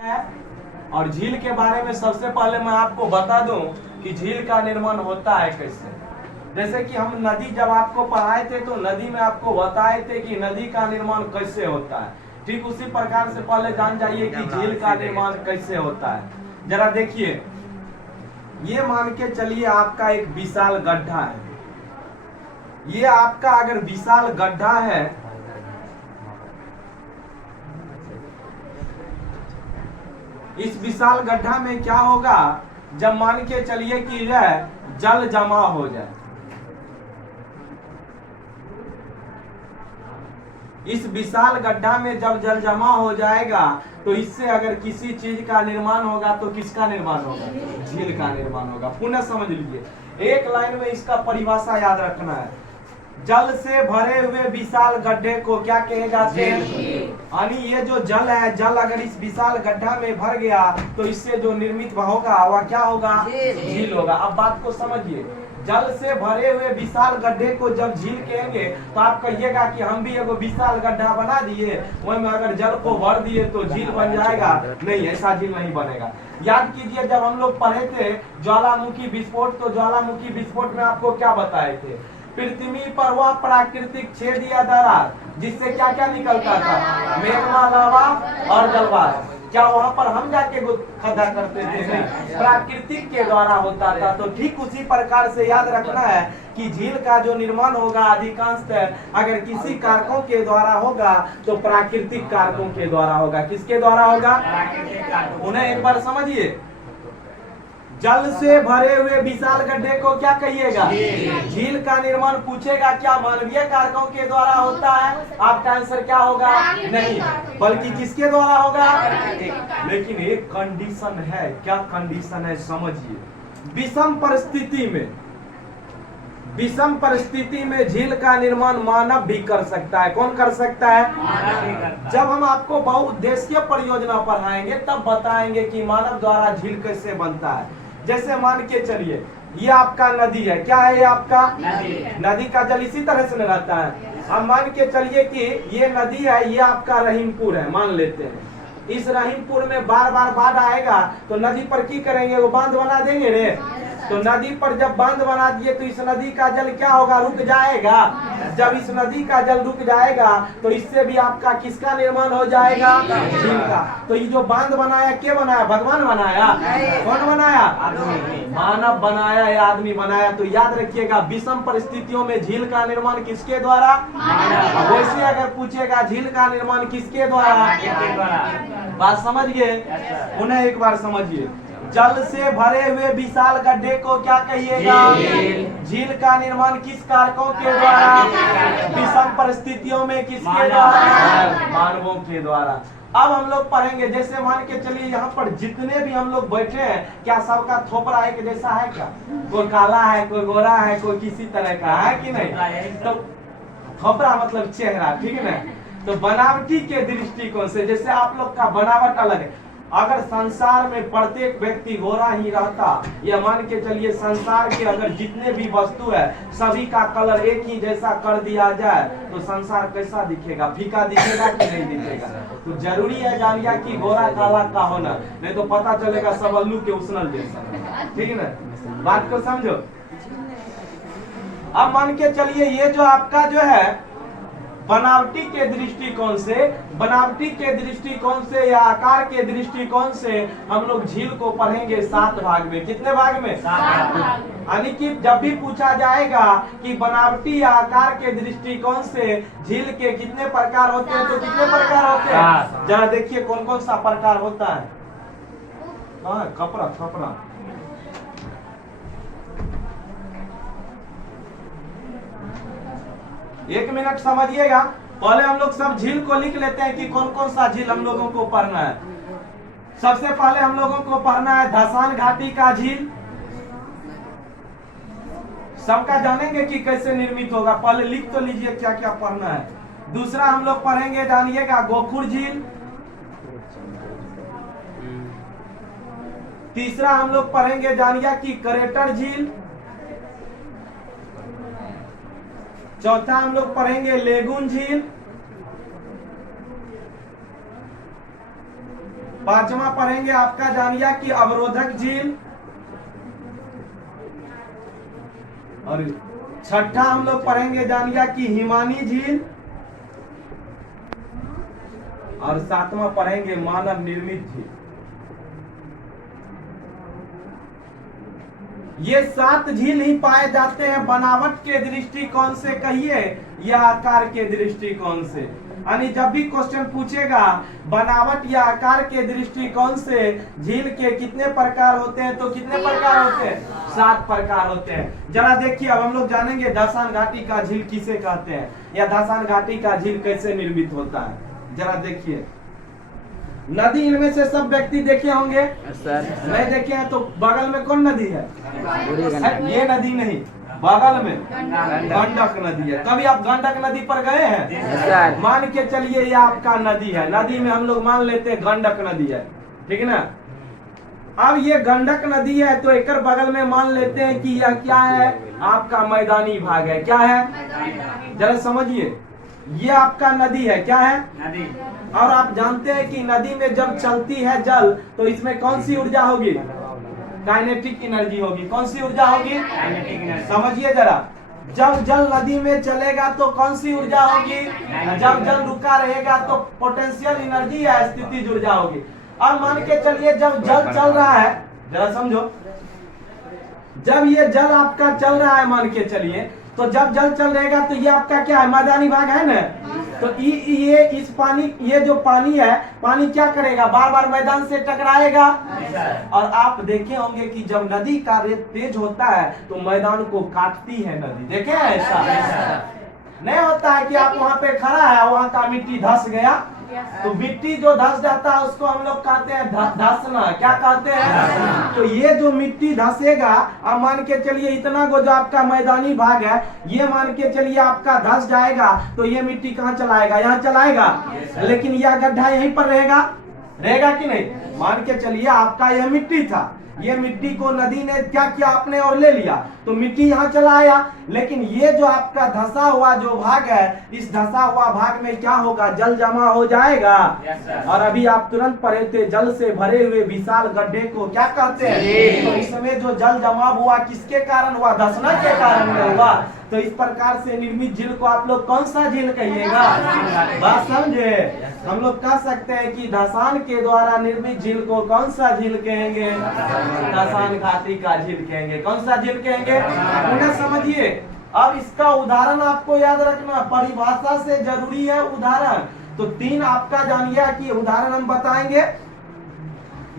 है। और झील के बारे में सबसे पहले मैं आपको बता दूं कि झील का निर्माण होता है कैसे। जैसे कि हम नदी जब आपको पढ़ाए थे तो नदी में आपको बताए थे कि नदी का निर्माण कैसे होता है। ठीक उसी प्रकार से पहले जान जाइए कि झील का निर्माण कैसे होता है। जरा देखिए, ये मान के चलिए आपका एक विशाल गड्ढा है। ये आपका अगर विशाल गड्ढा है, इस विशाल गड्ढा में क्या होगा, जब मान के चलिए कि यह जल जमा हो जाए, इस विशाल गड्ढा में जब जल जमा हो जाएगा तो इससे अगर किसी चीज का निर्माण होगा तो किसका निर्माण होगा? झील का निर्माण होगा। पुनः समझ लीजिए, एक लाइन में इसका परिभाषा याद रखना है। जल से भरे हुए विशाल गड्ढे को क्या कहे जाते हैं? यानी ये जो जल है, जल अगर इस विशाल गड्ढा में भर गया तो इससे जो निर्मित होगा वह क्या होगा? झील होगा। अब बात को समझिए, जल से भरे हुए विशाल गड्ढे को जब झील कहेंगे तो आप कहिएगा कि हम भी एगो विशाल गड्ढा बना दिए, उसमें अगर जल को भर दिए तो झील बन जाएगा। नहीं, ऐसा झील नहीं बनेगा। याद कीजिए, जब हम लोग पढ़े थे ज्वालामुखी विस्फोट, तो ज्वालामुखी विस्फोट में आपको क्या बताए थे? पृथ्वी पर वह प्राकृतिक छेद या दरार जिससे क्या क्या निकलता था? मैग्मा, लावा और जलवाष्प। क्या वहां पर हम जाके खड्डा करते थे? प्राकृतिक के द्वारा होता था। तो ठीक उसी प्रकार से याद रखना है कि झील का जो निर्माण होगा अधिकांशतः अगर किसी कारकों के द्वारा होगा तो प्राकृतिक कारकों के द्वारा होगा। किसके द्वारा होगा? उन्हें एक बार समझिए, जल से भरे हुए विशाल गड्ढे को क्या कहिएगा? झील का निर्माण पूछेगा क्या मानवीय कारकों के द्वारा होता है? आपका आंसर क्या होगा? नहीं, बल्कि किसके द्वारा होगा? लेकिन एक कंडीशन है। क्या कंडीशन है? समझिए, विषम परिस्थिति में झील का निर्माण मानव भी कर सकता है। कौन कर सकता है? जब हम आपको बहुउद्देशीय परियोजना पढ़ाएंगे तब बताएंगे कि मानव द्वारा झील कैसे बनता है। जैसे मान के चलिए, ये आपका नदी है। क्या है ये आपका? नदी का जल इसी तरह से रहता है। अब मान के चलिए कि ये नदी है, ये आपका रहीमपुर है, मान लेते हैं। इस रहीमपुर में बार बार बाढ़ आएगा तो नदी पर की करेंगे? वो बांध बना देंगे रे। तो नदी पर जब बांध बना दिए तो इस नदी का जल क्या होगा? रुक जाएगा। जब इस नदी का जल रुक जाएगा तो इससे भी आपका किसका निर्माण हो जाएगा? झील का। तो ये जो बांध बनाया, क्या बनाया? भगवान बनाया? कौन बनाया? मानव बनाया या आदमी बनाया? तो याद रखिएगा, विषम परिस्थितियों में झील का निर्माण किसके द्वारा? वैसे अगर पूछेगा झील का निर्माण किसके द्वारा? बात समझ गए? उन्हें एक बार समझिए, जल से भरे हुए विशाल गड्ढे को क्या कहिएगा? झील का निर्माण किस कारकों के द्वारा? विषम परिस्थितियों में किसके द्वारा? मानवों के द्वारा। अब हम लोग पढ़ेंगे, जैसे मान के चलिए यहाँ पर जितने भी हम लोग बैठे हैं, क्या सबका थोपड़ा एक जैसा है? क्या कोई काला है, कोई गोरा है, कोई किसी तरह का है कि नहीं? तो थोपड़ा मतलब चेहरा, ठीक है ना? तो बनावटी के दृष्टिकोण से जैसे आप लोग का बनावट अलग है। अगर संसार में प्रत्येक व्यक्ति गोरा ही रहता, या मान के चलिए संसार के अगर जितने भी वस्तु है सभी का कलर एक ही जैसा कर दिया जाए तो संसार कैसा दिखेगा? फीका दिखेगा कि नहीं दिखेगा? तो जरूरी है जानिए कि गोरा काला का होना, नहीं तो पता चलेगा सब अल्लू के उसनल जैसा। ठीक है ना? बात को समझो। अब मान के चलिए ये जो आपका जो है बनावटी के दृष्टिकोण से या आकार के दृष्टिकोण से हम लोग झील को पढ़ेंगे 7 भाग में। कितने भाग में? 7 भाग। यानी कि जब भी पूछा जाएगा कि बनावटी या आकार के दृष्टिकोण से झील के कितने प्रकार होते हैं, तो कितने प्रकार होते हैं? जरा देखिए कौन कौन सा प्रकार होता है। कपड़ा 1 मिनट समझिएगा। पहले हम लोग सब झील को लिख लेते हैं कि कौन कौन सा झील हम लोगों को पढ़ना है। सबसे पहले हम लोगों को पढ़ना है धसान घाटी का झील। सबका जानेंगे कि कैसे निर्मित होगा, पहले लिख तो लीजिए क्या क्या पढ़ना है। दूसरा हम लोग पढ़ेंगे, जानिएगा, गोखुर झील। तीसरा हम लोग पढ़ेंगे, जानिए कि करेटर झील। चौथा हम लोग पढ़ेंगे लेगुन झील। पांचवा पढ़ेंगे आपका जानिया कि अवरोधक झील, और छठा हम लोग पढ़ेंगे जानिया कि हिमानी झील, और सातवां पढ़ेंगे मानव निर्मित झील। ये 7 झील ही पाए जाते हैं बनावट के दृष्टिकोण से कहिए या आकार के दृष्टिकोण से। यानी जब भी क्वेश्चन पूछेगा बनावट या आकार के दृष्टिकोण से झील के कितने प्रकार होते हैं, तो कितने प्रकार होते हैं? 7 प्रकार होते हैं। जरा देखिए, अब हम लोग जानेंगे धसान घाटी का झील किसे कहते हैं या धसान घाटी का झील कैसे निर्मित होता है। जरा देखिए, नदी इनमें से सब व्यक्ति देखे होंगे सर, नहीं देखे हैं तो बगल में कौन नदी है? ये नदी नहीं, बगल में गंडक नदी है। कभी आप गंडक नदी पर गए हैं? मान के चलिए ये आपका नदी है, नदी में हम लोग मान लेते हैं गंडक नदी है, ठीक है ना। अब ये गंडक नदी है तो एक बगल में मान लेते हैं कि यह क्या है? आपका मैदानी भाग है। क्या है? जरा समझिए, ये आपका नदी है। क्या है? नदी। और आप जानते हैं कि नदी में जब चलती है जल तो इसमें कौन सी ऊर्जा होगी? काइनेटिक एनर्जी होगी। कौन सी ऊर्जा होगी? Kinetic energy. समझिए जरा, जब जल नदी में चलेगा तो कौन सी ऊर्जा होगी? जब जल रुका रहेगा तो पोटेंशियल एनर्जी या स्थितिज ऊर्जा होगी। अब मान के चलिए जब जल चल रहा है, जरा समझो, जब ये जल आपका चल रहा है मान के चलिए, तो जब जल चल रहेगा तो ये आपका क्या है? मैदानी भाग है ना। तो ये इस पानी, ये जो पानी है, पानी क्या करेगा? बार बार मैदान से टकराएगा। और आप देखे होंगे कि जब नदी का रेत तेज होता है तो मैदान को काटती है नदी। देखे ऐसा नहीं होता है कि आप वहाँ पे खड़ा है, वहाँ का मिट्टी धस गया, तो मिट्टी जो धस जाता है उसको हम लोग कहते हैं धसना। क्या कहते हैं? तो ये जो मिट्टी धसेगा, अब मान के चलिए इतना को जो आपका मैदानी भाग है, ये मान के चलिए आपका धस जाएगा, तो ये मिट्टी कहाँ चलाएगा? यहाँ चलाएगा। लेकिन यह गड्ढा यहीं पर रहेगा, रहेगा कि नहीं? मान के चलिए आपका यह मिट्टी था, ये मिट्टी को नदी ने क्या किया? अपने और ले लिया, तो मिट्टी यहाँ चला आया। लेकिन ये जो आपका धसा हुआ जो भाग है, इस धसा हुआ भाग में क्या होगा? जल जमा हो जाएगा। और अभी आप तुरंत पढ़े थे, जल से भरे हुए विशाल गड्ढे को क्या कहते हैं? तो इसमें जो जल जमा हुआ किसके कारण हुआ? धसना के कारण में हुआ। तो इस प्रकार से निर्मित झील को आप लोग कौन सा झील कहिएगा? बात समझे? हम लोग कह सकते हैं कि धसान के द्वारा निर्मित झील को कौन सा झील कहेंगे? धसान घाटी का झील कहेंगे। कौन सा झील कहेंगे? उन्हें समझिए। अब इसका उदाहरण आपको याद रखना, परिभाषा से जरूरी है उदाहरण। तो 3 आपका जानिए कि उदाहरण हम बताएंगे,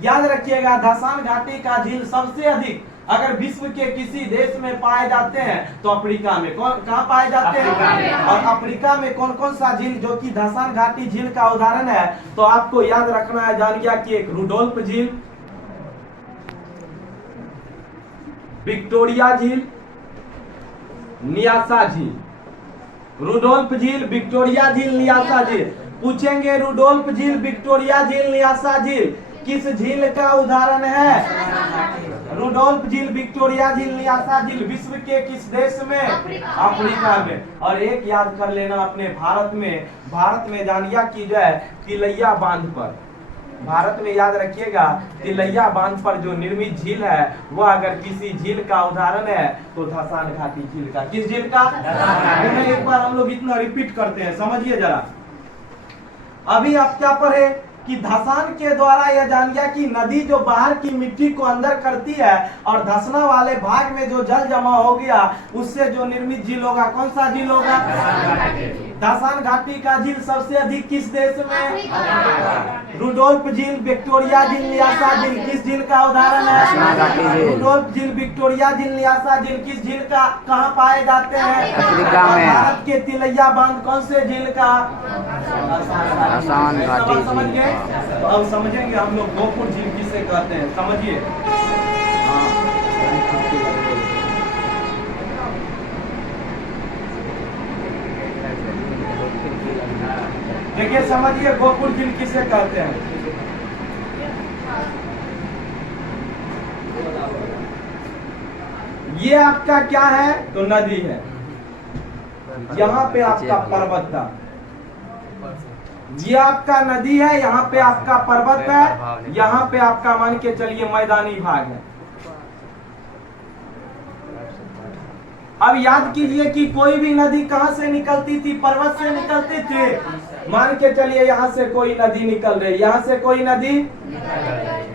याद रखिएगा। धसान घाटी का झील सबसे अधिक अगर विश्व के किसी देश में पाए जाते हैं तो अफ्रीका में। कहाँ पाए जाते हैं? और अफ्रीका में कौन कौन सा झील जो कि धसान घाटी झील का उदाहरण है, तो आपको याद रखना है जानिए कि एक रुडोल्फ झील, विक्टोरिया झील, न्यासा झील। रुडोल्फ झील, विक्टोरिया झील, न्यासा झील। पूछेंगे रुडोल्फ झील, विक्टोरिया झील, न्यासा झील किस झील का उदाहरण है? रुडोल्फ झील, विक्टोरिया झील, न्यासा झील विश्व के किस देश में? अफ्रीका में। और एक याद कर लेना अपने भारत में जानिया की जो है तिलैया बांध पर, भारत में याद रखिएगा तिलैया बांध पर जो निर्मित झील है वह अगर किसी झील का उदाहरण है तो धसान घाटी झील का। किस झील का? एक बार हम लोग इतना रिपीट करते हैं, समझिए जरा। अभी आप क्या पढ़े कि धसान के द्वारा यह जान गया कि नदी जो बाहर की मिट्टी को अंदर करती है और धसना वाले भाग में जो जल जमा हो गया उससे जो निर्मित झील होगा, कौन सा झील होगा? धसान घाटी का झील सबसे अधिक किस देश में? रुडोल्फ झील, विक्टोरिया झील, न्यासा झील किस झील का उदाहरण है? रुडोल्फ झील, विक्टोरिया झील, न्यासा झील किस झील का कहाँ पाए जाते हैं? भारत के तिलैया बांध कौन से झील का? धसान घाटी। समझ गए? तो अब समझेंगे हम लोग गोपुर झील किसे कहते हैं, समझिए। देखिए समझिए गोपुर झील किसे कहते हैं। ये आपका क्या है? तो नदी है। यहाँ पे आपका पर्वत था, ये आपका नदी है, यहाँ पे आपका पर्वत है, यहाँ पे आपका मान के चलिए मैदानी भाग है। अब याद कीजिए कि कोई भी नदी कहाँ से निकलती थी? पर्वत से निकलती थी। मान के चलिए यहाँ से कोई नदी निकल रही, यहाँ से कोई नदी।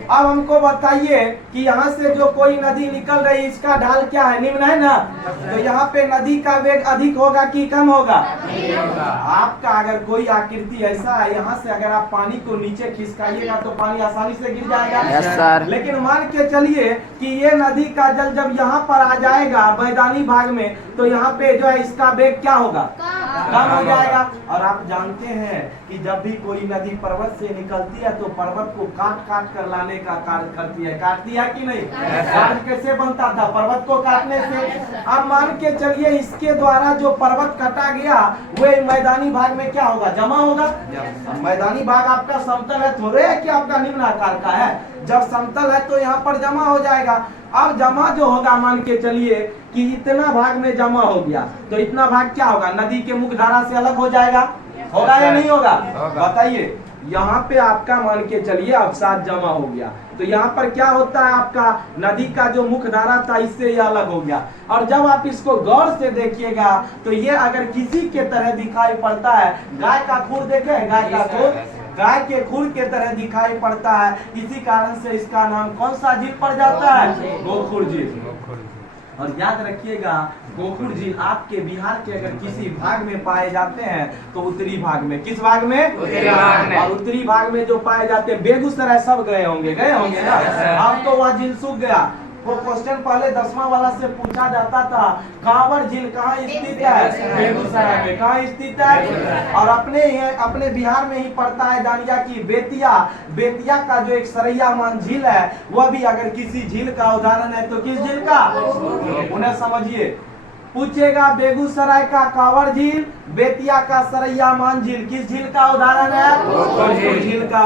अब हमको बताइए कि यहाँ से जो कोई नदी निकल रही, इसका ढाल क्या है? निम्न है ना। तो यहाँ पे नदी का वेग अधिक होगा कि कम होगा? आपका अगर कोई आकृति ऐसा है, यहाँ से अगर आप पानी को नीचे खिसकाइएगा तो पानी आसानी से गिर जाएगा। Yes sir. लेकिन मान के चलिए कि ये नदी का जल जब यहाँ पर आ जाएगा मैदानी भाग में, तो यहाँ पे जो है इसका वेग क्या होगा? कम हो जाएगा। और आप जानते हैं कि जब भी कोई नदी पर्वत से निकलती है तो पर्वत को काट काट कर लाने का कार्य करती है। काटती है कि नहीं? कार्य कैसे बनता था? पर्वत को काटने से। अब मान के चलिए इसके द्वारा जो पर्वत कटा गया वह मैदानी भाग में क्या होगा? जमा होगा। मैदानी भाग आपका समतल है, थोड़े है कि आपका निम्न आकार का है। जब समतल है तो यहाँ पर जमा हो जाएगा। अब जमा जो होगा, मान के चलिए कि इतना भाग में जमा हो गया, तो इतना भाग क्या होगा? नदी के मुख्य धारा से अलग हो जाएगा। होगा या नहीं होगा? बताइए। यहाँ पे आपका मान के चलिए अवसाद जमा हो गया, तो यहाँ पर क्या होता है? आपका नदी का जो मुख्य धारा था इससे ये अलग हो गया। और जब आप इसको गौर से देखिएगा तो ये अगर किसी के तरह दिखाई पड़ता है, गाय का खुर देखे, गाय का खुर, गाय के खुर के तरह दिखाई पड़ता है, इसी कारण से इसका नाम कौन सा झील पड़ जाता है? गोखुर झील। और याद रखिएगा, गोखुर झील आपके बिहार के अगर किसी भाग में पाए जाते हैं तो उत्तरी भाग में। किस भाग में? उत्तरी भाग में। और उत्तरी भाग में जो पाए जाते हैं, बेगूसराय सब गए होंगे ना। अब तो वह झील सूख गया। वो क्वेश्चन पहले 10वां वाला से पूछा जाता था, कांवर झील कहाँ स्थित है? बेगूसराय में। कहाँ स्थित है? और अपने बिहार में ही पड़ता है जानिया की बेतिया का जो एक सरैयामान झील है, वह भी अगर किसी झील का उदाहरण है तो किस झील का? उन्हें समझिए, पूछेगा बेगूसराय का कांवर झील, बेतिया का सरैयामान झील किस झील का उदाहरण है? झील का।